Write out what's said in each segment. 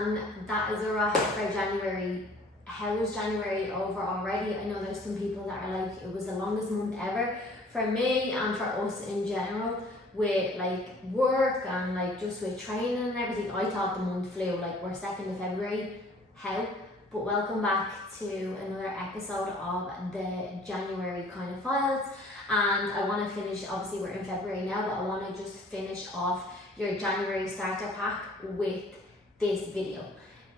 and that is a wrap for January. How is January over already? I know there's some people that are like, it was the longest month ever. For me and for us in general, with like work and like just with training and everything, I thought the month flew. Like, we're 2nd of February, how? But welcome back to another episode of the January kind of files. And I want to finish, obviously we're in February now, but I want to just finish off your January starter pack with this video.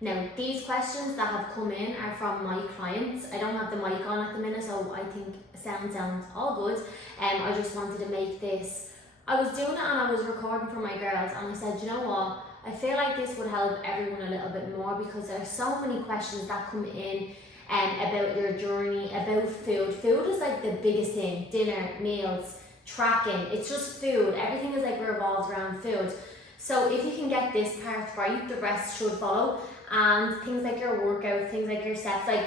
Now, these questions that have come in are from my clients. I don't have the mic on at the minute, so I think sounds all good. I just wanted to make this, I was doing it and I was recording for my girls, and I said, you know what, I feel like this would help everyone a little bit more, because there's so many questions that come in about your journey, about food. Food is like the biggest thing. Dinner, meals, tracking, it's just food. Everything is like revolves around food. So if you can get this part right, the rest should follow. And things like your workouts, things like your steps, like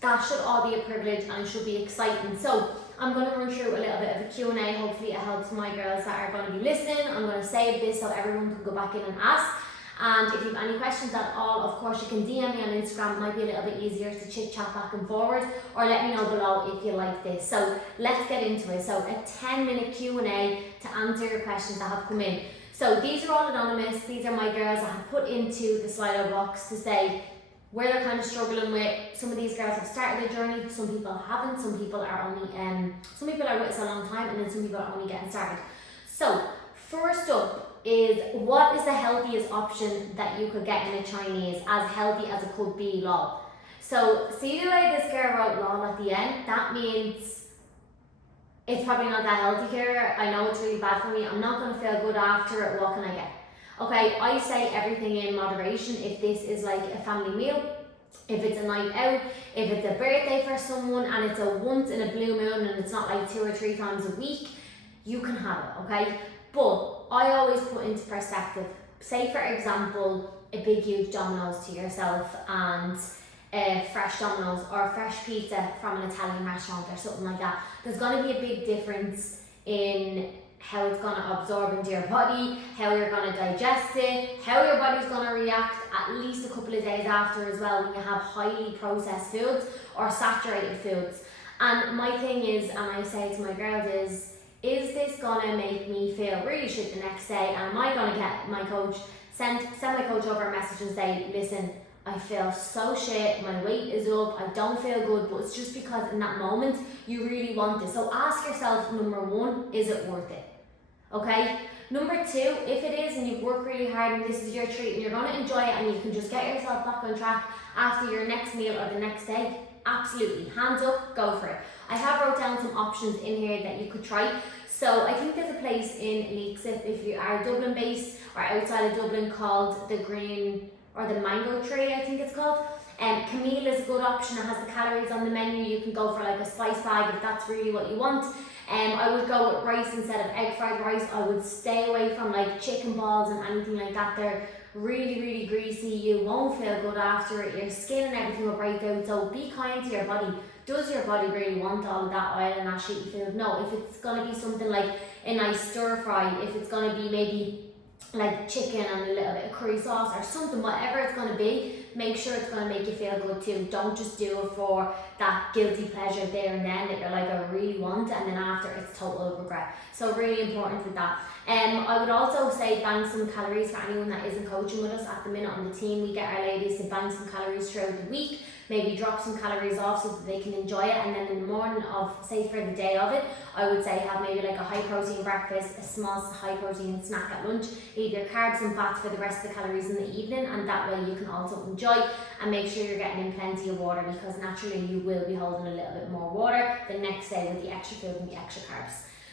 that should all be a privilege and it should be exciting. So I'm going to run through a little bit of a Q&A. Hopefully it helps my girls that are going to be listening. I'm going to save this so everyone can go back in and ask. And if you have any questions at all, of course you can DM me on Instagram. It might be a little bit easier to chit chat back and forward, or let me know below if you like this. So let's get into it. So a 10-minute Q&A to answer your questions that have come in. So these are all anonymous. These are my girls that have put into the Slido box to say where they're kind of struggling with. Some of these girls have started their journey, some people haven't, some people are only, some people are with us a long time, and then some people are only getting started. So first up is, what is the healthiest option that you could get in a Chinese, as healthy as it could be, lol? So see the way this girl wrote lol at the end? That means it's probably not that healthy here. I know it's really bad for me. I'm not going to feel good after it. What can I get? Okay, I say everything in moderation. If this is like a family meal, if it's a night out, if it's a birthday for someone and it's a once in a blue moon and it's not like 2 or 3 times a week, you can have it, okay? But I always put into perspective, say for example, a big huge Domino's to yourself and fresh Domino's or fresh pizza from an Italian restaurant or something like that. There's going to be a big difference in how it's going to absorb into your body, how you're going to digest it, how your body's going to react at least a couple of days after as well, when you have highly processed foods or saturated foods. And my thing is, and I say to my girls is this going to make me feel really shit the next day? And am I going to get my coach, send my coach over a message and say, listen, I feel so shit, my weight is up, I don't feel good, but it's just because in that moment you really want this. So ask yourself, number 1, is it worth it? Okay? Number 2, if it is and you've worked really hard and this is your treat and you're going to enjoy it and you can just get yourself back on track after your next meal or the next day, absolutely, hands up, go for it. I have wrote down some options in here that you could try. So I think there's a place in Leixip, if you are Dublin based or outside of Dublin, called the Green or the Mango Tree, I think it's called. Camille is a good option. It has the calories on the menu. You can go for like a spice bag if that's really what you want. I would go with rice instead of egg fried rice. I would stay away from like chicken balls and anything like that. They're really, really greasy. You won't feel good after it. Your skin and everything will break out. So be kind to your body. Does your body really want all of that oil and that shitty food? No. If it's going to be something like a nice stir fry, if it's going to be maybe like chicken and a little bit of curry sauce or something, whatever it's going to be, make sure it's going to make you feel good too. Don't just do it for that guilty pleasure there and then that you're like, I really want it, and then after it's total regret. So really important with that. I would also say bank some calories for anyone that isn't coaching with us at the minute on the team. We get our ladies to bank some calories throughout the week, maybe drop some calories off so that they can enjoy it, and then in the morning of, say for the day of it, I would say have maybe like a high protein breakfast, a small high protein snack at lunch, leave your carbs and fats for the rest of the calories in the evening, and that way you can also enjoy and make sure you're getting in plenty of water, because naturally you will be holding a little bit more water the next day with the extra food and the extra carbs.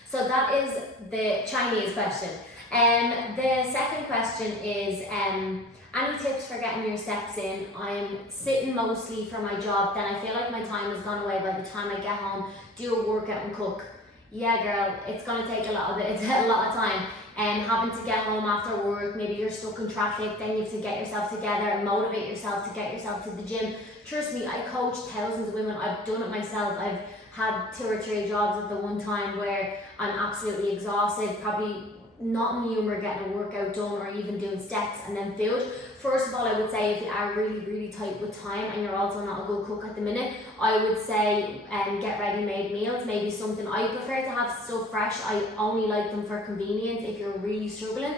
So that is the Chinese question. The second question is, any tips for getting your steps in? I'm sitting mostly for my job, then I feel like my time has gone away by the time I get home, do a workout and cook. Yeah girl, it's going to take a lot of time. And having to get home after work, maybe you're stuck in traffic, then you have to get yourself together and motivate yourself to get yourself to the gym. Trust me, I coach thousands of women. I've done it myself. I've had 2 or 3 jobs at the one time where I'm absolutely exhausted, probably not in the humour getting a workout done or even doing steps and then food. First of all, I would say if you are really tight with time and you're also not a good cook at the minute, I would say get ready-made meals, maybe something. I prefer to have stuff fresh. I only like them for convenience if you're really struggling.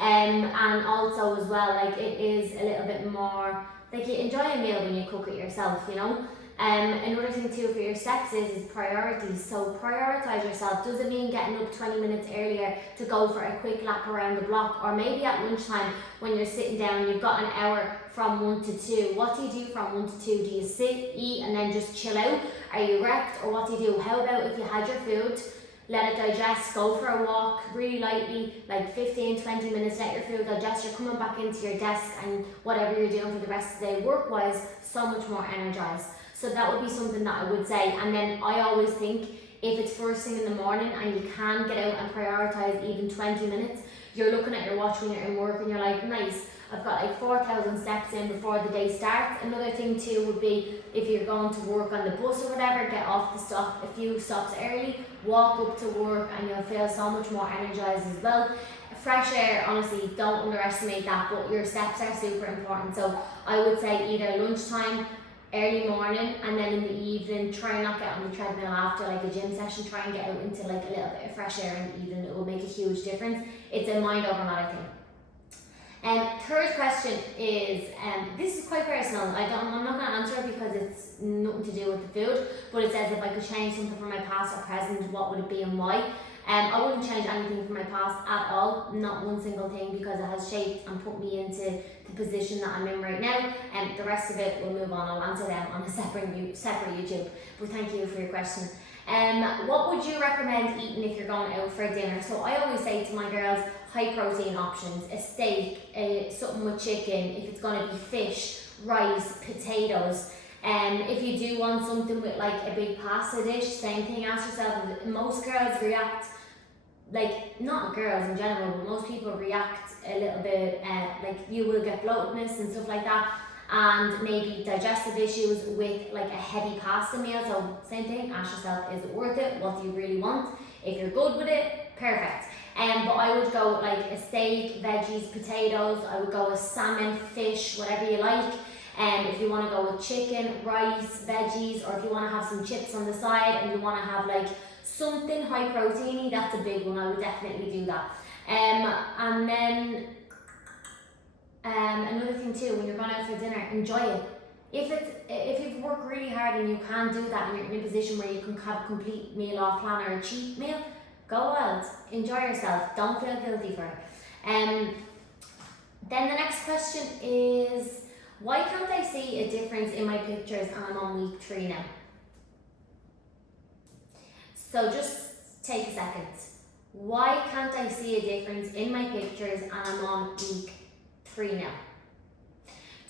And also as well, like it is a little bit more, like you enjoy a meal when you cook it yourself, you know. Another thing too for your steps is priorities. So prioritize yourself. Does it mean getting up 20 minutes earlier to go for a quick lap around the block, or maybe at lunchtime when you're sitting down, you've got an hour from 1 to 2. What do you do from 1 to 2? Do you sit, eat and then just chill out? Are you wrecked, or what do you do? How about if you had your food, let it digest, go for a walk really lightly, like 15-20 minutes, let your food digest, you're coming back into your desk and whatever you're doing for the rest of the day, work-wise, so much more energized. So that would be something that I would say. And then I always think if it's first thing in the morning and you can get out and prioritize even 20 minutes, you're looking at your watch when you're in work and you're like, nice, I've got like 4,000 steps in before the day starts. Another thing too would be if you're going to work on the bus or whatever, get off the stop a few stops early, walk up to work and you'll feel so much more energized as well. Fresh air, honestly, don't underestimate that, but your steps are super important. So I would say either lunchtime, early morning, and then in the evening, try and not get on the treadmill after like a gym session, try and get out into like a little bit of fresh air in the evening. It will make a huge difference. It's a mind over matter thing. Third question is, this is quite personal. I'm not going to answer it because it's nothing to do with the food, but it says if I could change something from my past or present, what would it be and why? I wouldn't change anything from my past at all, not one single thing, because it has shaped and put me into the position that I'm in right now, and the rest of it we'll move on. I'll answer them on a separate YouTube, but thank you for your question. What would you recommend eating if you're going out for dinner? So I always say to my girls, high protein options, a steak, something with chicken, if it's going to be fish, rice, potatoes. If you do want something with like a big pasta dish, same thing, ask yourself. Most girls react, like not girls in general, but most people react a little bit, like you will get bloatedness and stuff like that, and maybe digestive issues with like a heavy pasta meal. So same thing, ask yourself, is it worth it? What do you really want? If you're good with it, perfect. But I would go like a steak, veggies, potatoes. I would go with salmon, fish, whatever you like. If you want to go with chicken, rice, veggies, or if you want to have some chips on the side and you want to have like something high proteiny, that's a big one. I would definitely do that. And then another thing too, when you're going out for dinner, enjoy it. If you've worked really hard and you can do that and you're in a position where you can have a complete meal off plan or a cheat meal, go wild, enjoy yourself, don't feel guilty for it. Then the next question is, why can't I see a difference in my pictures and I'm on week 3 now? So just take a second. Why can't I see a difference in my pictures and I'm on week 3 now?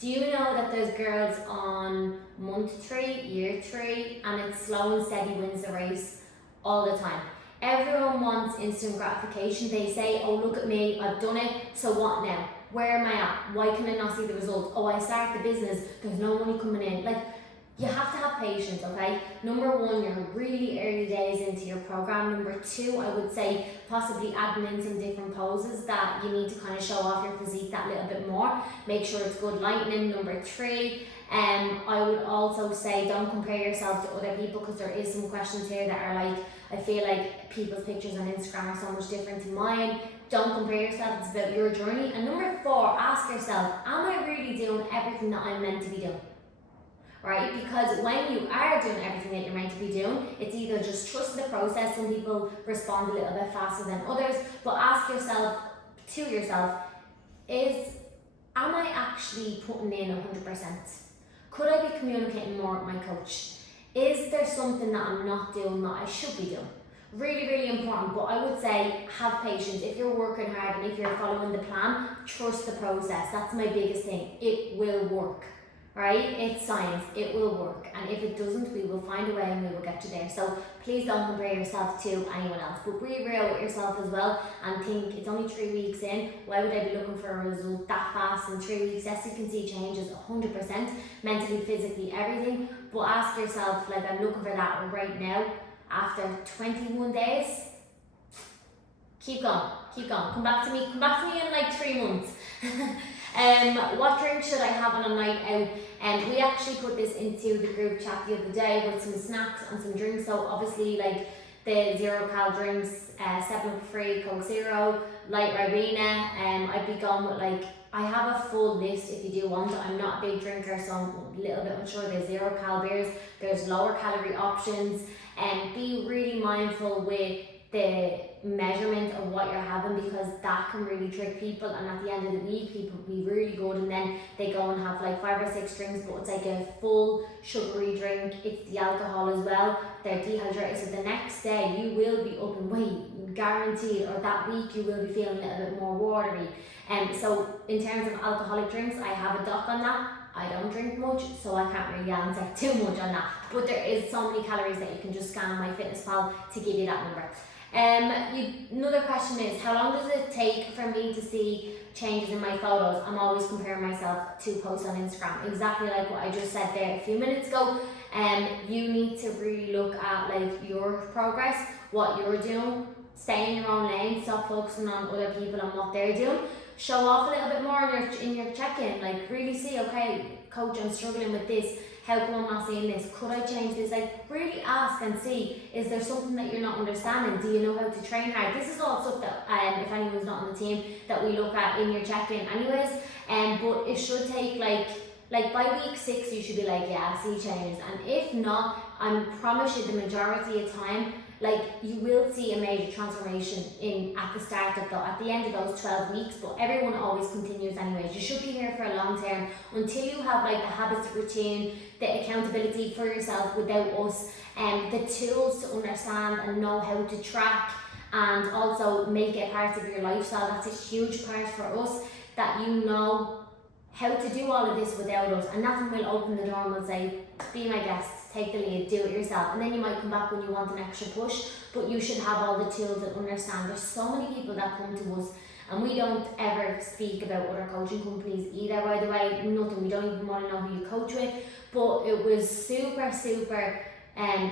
Do you know that there's girls on month 3, year 3, and it's slow and steady wins the race all the time? Everyone wants instant gratification. They say, oh, look at me, I've done it, so what now? Where am I at? Why can I not see the results? Oh, I start the business, there's no money coming in. Like, you have to have patience, okay? Number 1, you're really early days into your program. Number 2, I would say possibly adding in some different poses that you need to kind of show off your physique that little bit more. Make sure it's good lighting. Number 3, I would also say don't compare yourself to other people, because there is some questions here that are like, I feel like people's pictures on Instagram are so much different to mine. Don't compare yourself, it's about your journey. And number 4, ask yourself, am I really doing everything that I'm meant to be doing? Right? Because when you are doing everything that you're meant to be doing, it's either just trust the process. Some people respond a little bit faster than others, but ask yourself, am I actually putting in 100%? Could I be communicating more with my coach? Is there something that I'm not doing that I should be doing? Really, really important. But I would say have patience. If you're working hard and if you're following the plan, trust the process. That's my biggest thing. It will work, right? It's science. It will work. And if it doesn't, we will find a way and we will get you there. So please don't compare yourself to anyone else. But be real with yourself as well and think, it's only 3 weeks in. Why would I be looking for a result that fast in 3 weeks? Yes, you can see changes 100%, mentally, physically, everything. But ask yourself, like, I'm looking for that right now. After 21 days, Keep going. Come back to me in like 3 months. What drink should I have on a night out? And we actually put this into the group chat the other day with some snacks and some drinks. So obviously like the 0 cal drinks, 7-Up Free, Coke Zero, light Ribena. I'd be going with like, I have a full list if you do want it. I'm not a big drinker, so I'm a little bit unsure. There's 0 cal beers, there's lower calorie options, and be really mindful with the measurement of what you're having, because that can really trick people, and at the end of the week people be really good and then they go and have like 5 or 6 drinks, but it's like a full sugary drink, it's the alcohol as well, they're dehydrated, so the next day you will be up in weight, guaranteed, or that week you will be feeling a little bit more watery. So in terms of alcoholic drinks, I have a doc on that. I don't drink much, so I can't really answer too much on that, but there is so many calories that you can just scan on MyFitnessPal to give you that number. Another question is, how long does it take for me to see changes in my photos? I'm always comparing myself to posts on Instagram, exactly like what I just said there a few minutes ago. You need to really look at like your progress, what you're doing, stay in your own lane, stop focusing on other people and what they're doing. Show off a little bit more in your check-in, like really see, okay, coach, I'm struggling with this. How come I'm not seeing this? Could I change this? Like really ask and see, is there something that you're not understanding? Do you know how to train hard? This is all stuff that if anyone's not on the team that we look at in your check-in anyways. But it should take like by week 6 you should be like, yeah, I see changes. And if not, I promise you the majority of time, like you will see a major transformation at the end of those 12 weeks, but everyone always continues anyways. You should be here for a long term until you have like the habits of routine, the accountability for yourself without us, and the tools to understand and know how to track and also make it part of your lifestyle. That's a huge part for us, that you know how to do all of this without us, and nothing will open the door and will say, be my guest, take the lead, do it yourself, and then you might come back when you want an extra push, but you should have all the tools and understand. There's so many people that come to us, and we don't ever speak about other coaching companies either, by the way, nothing, we don't even want to know who you coach with, but it was super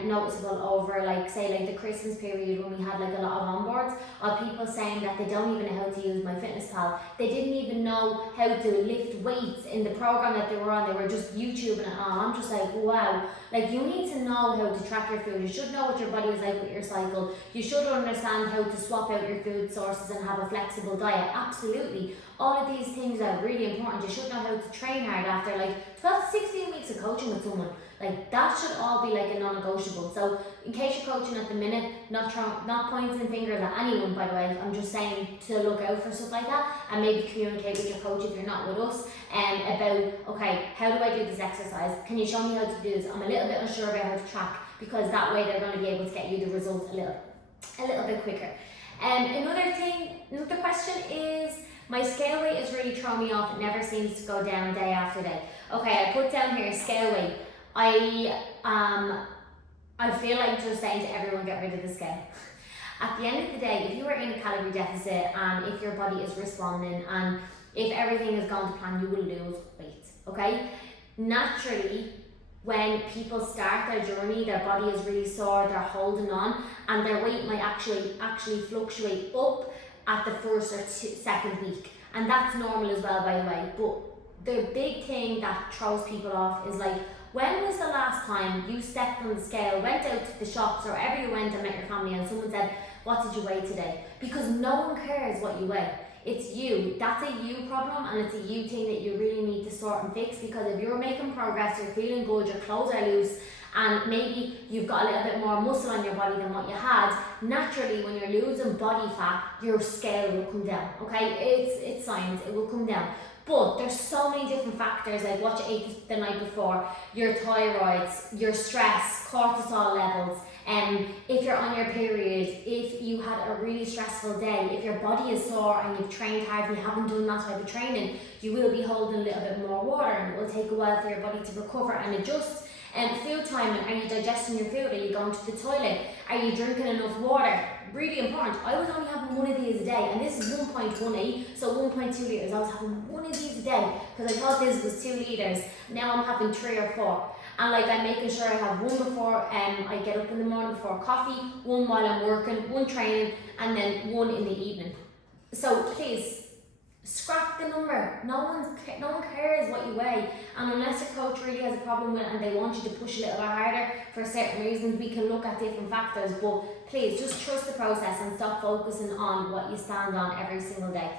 noticeable over like say like the Christmas period when we had like a lot of onboards of people saying that they don't even know how to use MyFitnessPal. They didn't even know how to lift weights in the program that they were on. They were just YouTubing it on. I'm just like, wow, like you need to know how to track your food. You should know what your body is like with your cycle. You should understand how to swap out your food sources and have a flexible diet. Absolutely. All of these things are really important. You should know how to train hard after like 12 to 16 weeks of coaching with someone. Like that should all be like a non-negotiable. So in case you're coaching at the minute, not pointing fingers at anyone, by the way, I'm just saying to look out for stuff like that and maybe communicate with your coach if you're not with us about, okay, how do I do this exercise? Can you show me how to do this? I'm a little bit unsure about how to track, because that way they're going to be able to get you the results a little bit quicker. Another question is, my scale weight is really throwing me off. It never seems to go down day after day. Okay, I put down here scale weight. I feel like just saying to everyone, get rid of the scale. At the end of the day, if you are in a calorie deficit and if your body is responding and if everything is going to plan, you will lose weight, okay? Naturally, when people start their journey, their body is really sore, they're holding on, and their weight might actually fluctuate up at the first or second week. And that's normal as well, by the way. But the big thing that throws people off is like, when was the last time you stepped on the scale, went out to the shops or wherever you went and met your family and someone said, what did you weigh today? Because no one cares what you weigh. It's you. That's a you problem, and it's a you thing that you really need to sort and fix, because if you're making progress, you're feeling good, your clothes are loose, and maybe you've got a little bit more muscle on your body than what you had, naturally when you're losing body fat, your scale will come down, okay? It's science, it will come down. But there's so many different factors, like what you ate the night before, your thyroids, your stress, cortisol levels, if you're on your period, if you had a really stressful day, if your body is sore and you've trained hard and you haven't done that type of training, you will be holding a little bit more water, and it will take a while for your body to recover and adjust. Food timing, are you digesting your food? Are you going to the toilet? Are you drinking enough water? Really important. I was only having one of these a day, and this is 1.18, so 1.2 litres. I was having one of these a day because I thought this was 2 litres. Now I'm having 3 or 4. And like I'm making sure I have one before I get up in the morning before coffee, one while I'm working, one training, and then one in the evening. So please, scrap the number. No one cares what you weigh, and unless your coach really has a problem with it and they want you to push a little bit harder for certain reasons, we can look at different factors. But please just trust the process and stop focusing on what you stand on every single day.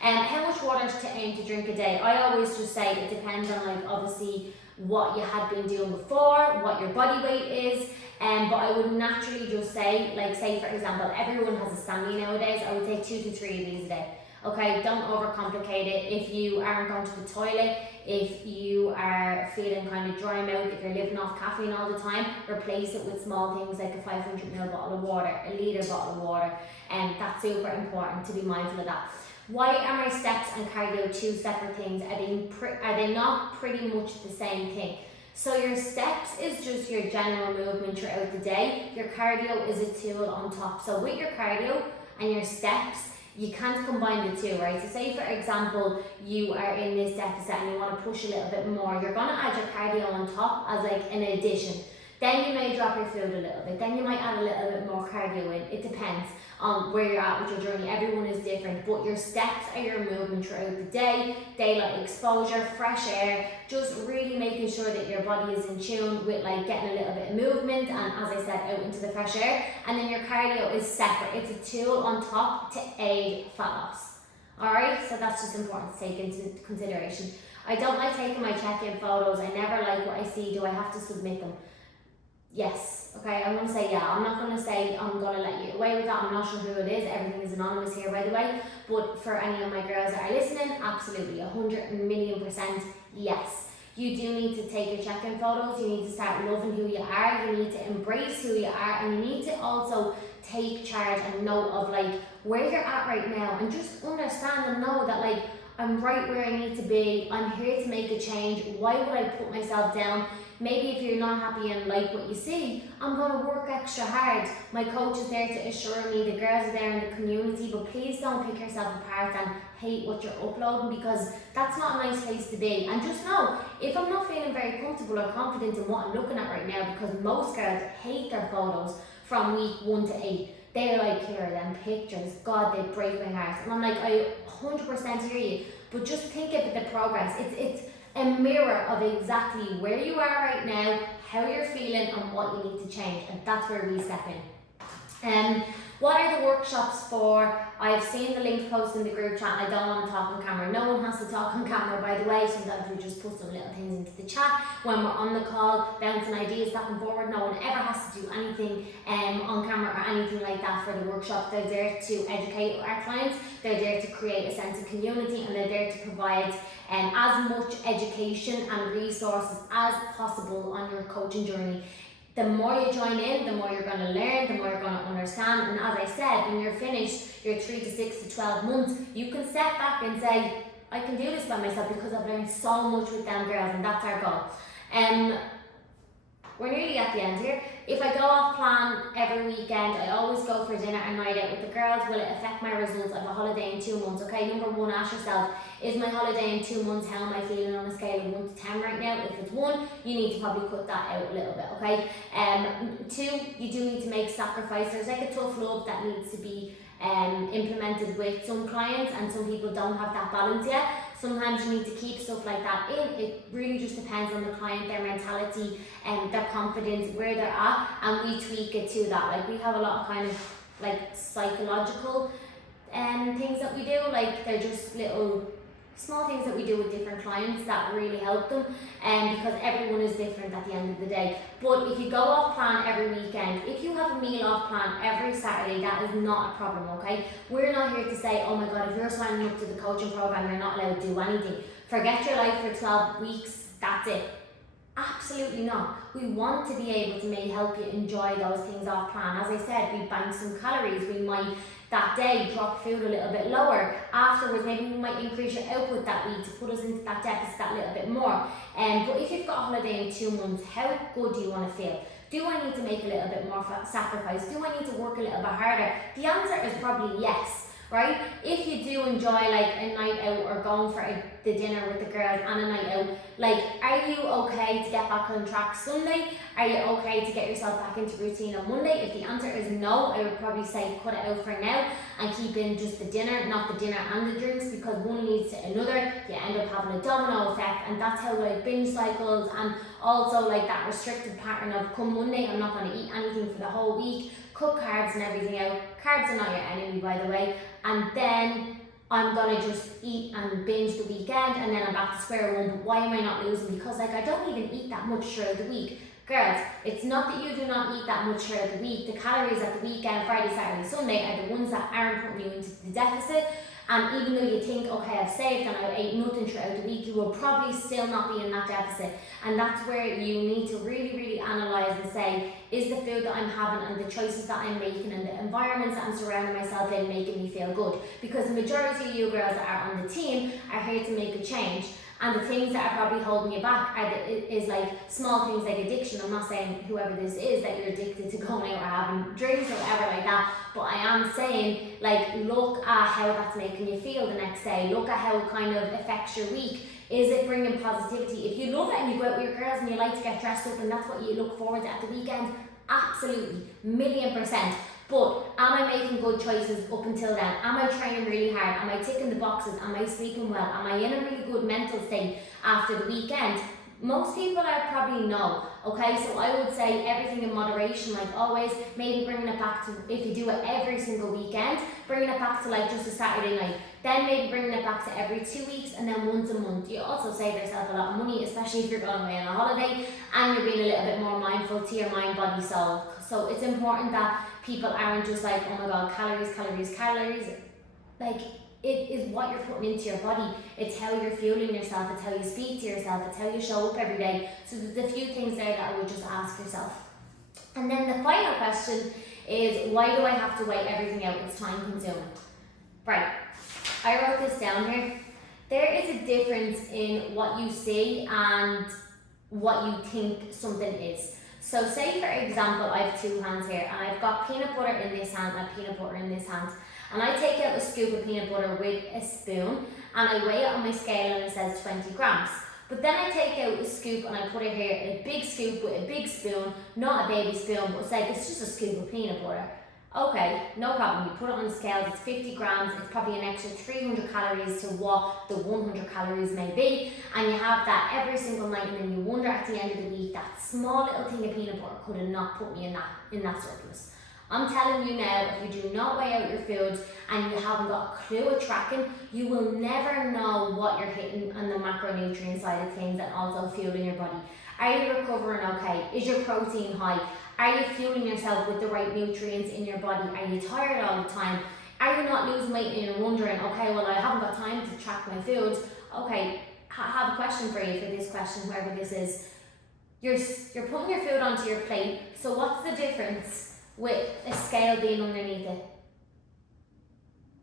How much water to aim to drink a day? I always just say it depends on like obviously what you had been doing before, what your body weight is. But I would naturally just say, like say for example, everyone has a Stanley nowadays. I would say 2 to 3 of these a day. Okay, don't overcomplicate it. If you aren't going to the toilet, if you are feeling kind of dry mouth, if you're living off caffeine all the time, replace it with small things like a 500ml bottle of water, a litre bottle of water, and that's super important to be mindful of that. Why are my steps and cardio two separate things? Are they not pretty much the same thing? So your steps is just your general movement throughout the day. Your cardio is a tool on top. So with your cardio and your steps, you can't combine the two, right? So say for example, you are in this deficit and you want to push a little bit more, you're going to add your cardio on top as like an addition. Then you may drop your food a little bit, then you might add a little bit more cardio in. It depends on where you're at with your journey. Everyone is different, but your steps are your movement throughout the day, daylight exposure, fresh air, just really making sure that your body is in tune with like getting a little bit of movement and, as I said, out into the fresh air. And then your cardio is separate. It's a tool on top to aid fat loss. Alright, so that's just important to take into consideration. I don't like taking my check-in photos. I never like what I see. Do I have to submit them? Yes, okay, I'm going to say yeah. I'm not going to say I'm going to let you away with that. I'm not sure who it is. Everything is anonymous here, by the way. But for any of my girls that are listening, absolutely, 100,000,000% yes. You do need to take your check-in photos. You need to start loving who you are. You need to embrace who you are. And you need to also take charge and note of like where you're at right now. And just understand and know that like I'm right where I need to be. I'm here to make a change. Why would I put myself down? Maybe if you're not happy and like what you see, I'm going to work extra hard. My coach is there to assure me, the girls are there in the community, but please don't pick yourself apart and hate what you're uploading, because that's not a nice place to be. And just know, if I'm not feeling very comfortable or confident in what I'm looking at right now, because most girls hate their photos from week 1 to 8. They're like, here are them pictures, God, they break my heart. And I'm like, I 100% hear you, but just think about the progress. It's a mirror of exactly where you are right now, how you're feeling, and what you need to change, and that's where we step in. What are the workshops for? I've seen the link posted in the group chat. I don't want to talk on camera. No one has to talk on camera, by the way. Sometimes we just put some little things into the chat when we're on the call, bouncing ideas back and forward. No one ever has to do anything on camera or anything like that for the workshop. They're there to educate our clients. They're there to create a sense of community, and they're there to provide as much education and resources as possible on your coaching journey. The more you join in, the more you're going to learn, the more you're going to understand. And as I said, when you're finished your 3 to 6 to 12 months, you can step back and say, I can do this by myself because I've learned so much with them girls, and that's our goal. We're nearly at the end here. If I go off plan every weekend, I always go for dinner and night out with the girls. Will it affect my results? I have a holiday in 2 months. Okay, number one, ask yourself, is my holiday in 2 months, how am I feeling on a scale of 1 to 10 right now? If it's 1, you need to probably cut that out a little bit, okay? 2, you do need to make sacrifices. There's like a tough love that needs to be implemented with some clients, and some people don't have that balance yet. Sometimes you need to keep stuff like that in. It really just depends on the client, their mentality, and their confidence, where they're at, and we tweak it to that. Like we have a lot of kind of like psychological things that we do, like they're just little small things that we do with different clients that really help them, because everyone is different at the end of the day. But if you go off plan every weekend, if you have a meal off plan every Saturday, that is not a problem, okay? We're not here to say, oh my God, if you're signing up to the coaching program, you're not allowed to do anything. Forget your life for 12 weeks, that's it. Absolutely not. We want to be able to maybe help you enjoy those things off plan. As I said, we bank some calories. We might that day drop food a little bit lower. Afterwards, maybe we might increase your output that week to put us into that deficit that little bit more. But if you've got a holiday in 2 months, how good do you want to feel? Do I need to make a little bit more sacrifice? Do I need to work a little bit harder? The answer is probably yes. right? If you do enjoy like a night out or going for the dinner with the girls and a night out, like, are you okay to get back on track Sunday? Are you okay to get yourself back into routine on Monday? If the answer is no, I would probably say cut it out for now and keep in just the dinner, not the dinner and the drinks, because one leads to another. You end up having a domino effect, and that's how like binge cycles, and also like that restricted pattern of come Monday, I'm not going to eat anything for the whole week, cut carbs and everything out. Carbs are not your enemy, by the way. And then I'm gonna just eat and binge the weekend, and then I'm back to square one. But why am I not losing? Because like I don't even eat that much throughout the week. Girls, it's not that you do not eat that much throughout the week. The calories at the weekend, Friday, Saturday, Sunday, are the ones that aren't putting you into the deficit. And even though you think, okay, I've saved and I ate nothing throughout the week, you will probably still not be in that deficit. And that's where you need to really, really analyse and say, is the food that I'm having and the choices that I'm making and the environments that I'm surrounding myself in making me feel good? Because the majority of you girls that are on the team are here to make a change. And the things that are probably holding you back is like small things like addiction. I'm not saying whoever this is that you're addicted to going out or having drinks or whatever like that, but I am saying like look at how that's making you feel the next day. Look at how it kind of affects your week. Is it bringing positivity? If you love it and you go out with your girls and you like to get dressed up and that's what you look forward to at the weekend, absolutely, 1,000,000%. But am I making good choices up until then? Am I training really hard? Am I ticking the boxes? Am I sleeping well? Am I in a really good mental state after the weekend? Most people are probably no, okay? So I would say everything in moderation, like always, maybe bringing it back to, if you do it every single weekend, bringing it back to like just a Saturday night, then maybe bringing it back to every 2 weeks and then once a month. You also save yourself a lot of money, especially if you're going away on a holiday and you're being a little bit more mindful to your mind, body, soul. So it's important that people aren't just like, oh my god, calories, calories, calories. Like, it is what you're putting into your body. It's how you're fueling yourself. It's how you speak to yourself. It's how you show up every day. So there's a few things there that I would just ask yourself. And then the final question is, why do I have to weigh everything out? It's time consuming. Right, I wrote this down here. There is a difference in what you see and what you think something is. So say for example, I have two hands here and I've got peanut butter in this hand and peanut butter in this hand. And I take out a scoop of peanut butter with a spoon and I weigh it on my scale and it says 20 grams. But then I take out a scoop and I put it here, a big scoop with a big spoon, not a baby spoon, but it's like, it's just a scoop of peanut butter. Okay, no problem, you put it on the scales, it's 50 grams, it's probably an extra 300 calories to what the 100 calories may be, and you have that every single night, and then you wonder at the end of the week, that small little thing of peanut butter could have not put me in that surplus. I'm telling you now, if you do not weigh out your food and you haven't got a clue at tracking, you will never know what you're hitting on the macronutrient side of things and also fueling your body. Are you recovering okay? Is your protein high? Are you fueling yourself with the right nutrients in your body? Are you tired all the time? Are you not losing weight and you're wondering, okay, well I haven't got time to track my food? Okay, I have a question for you for this question, whoever this is. You're putting your food onto your plate, so what's the difference with a scale being underneath it?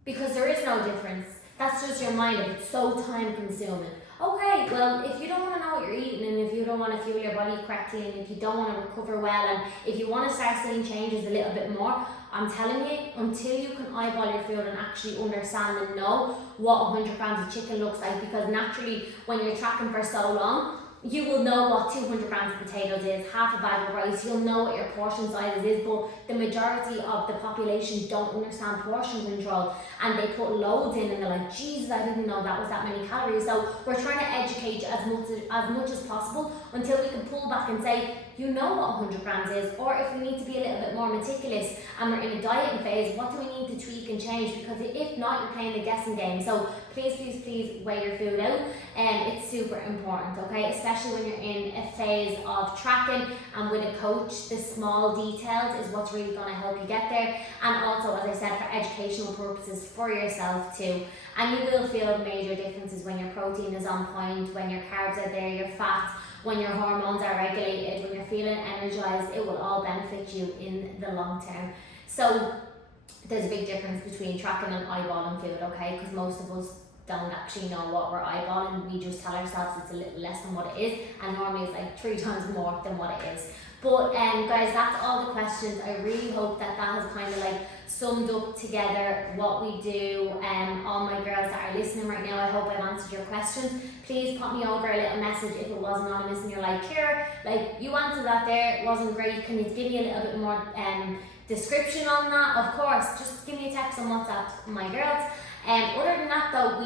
Because there is no difference. That's just your mind, if it's so time consuming. Okay, well, if you don't want to know what you're eating and if you don't want to fuel your body correctly and if you don't want to recover well and if you want to start seeing changes a little bit more, I'm telling you, until you can eyeball your food and actually understand and know what 100 grams of chicken looks like, because naturally when you're tracking for so long, you will know what 200 grams of potatoes is, half a bag of rice, you'll know what your portion size is, but the majority of the population don't understand portion control and they put loads in and they're like, Jesus, I didn't know that was that many calories. So we're trying to educate you as much as possible until we can pull back and say, you know what 100 grams is, or if we need to be a little bit more meticulous and we're in a dieting phase, what do we need to tweak and change? Because if not, you're playing a guessing game. So please, please, please weigh your food out, and it's super important, okay? Especially when you're in a phase of tracking and with a coach, the small details is what's really going to help you get there. And also, as I said, for educational purposes for yourself too. And you will feel major differences when your protein is on point, when your carbs are there, your fats, when your hormones are regulated, when you're feeling energized. It will all benefit you in the long term. So there's a big difference between tracking and eyeballing food, okay? Because most of us don't actually know what we're eyeballing. We just tell ourselves it's a little less than what it is, and normally it's like 3 times more than what it is. But guys, that's all the questions. I really hope that has kind of like summed up together what we do. All my girls that are listening right now, I hope I've answered your questions. Please pop me over a little message if it was anonymous and you're like, Ciara, like you answered that there, it wasn't great, can you give me a little bit more description on that? Of course, just give me a text on WhatsApp, my girls. Other than that though,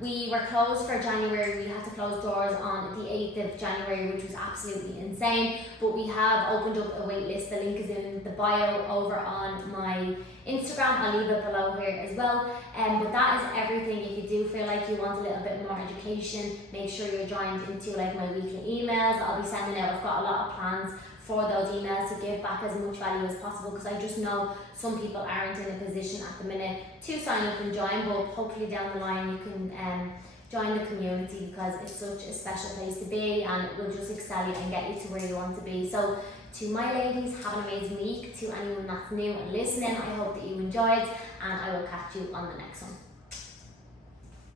we were closed for January. We had to close doors on the 8th of January, which was absolutely insane. But we have opened up a wait list. The link is in the bio over on my Instagram. I'll leave it below here as well. But that is everything. If you do feel like you want a little bit more education, make sure you're joined into like my weekly emails. I'll be sending out, I've got a lot of plans for those emails to give back as much value as possible, because I just know some people aren't in a position at the minute to sign up and join, but hopefully down the line you can join the community, because it's such a special place to be and it will just excel you and get you to where you want to be. So to my ladies, have an amazing week. To anyone that's new and listening, I hope that you enjoyed, and I will catch you on the next one.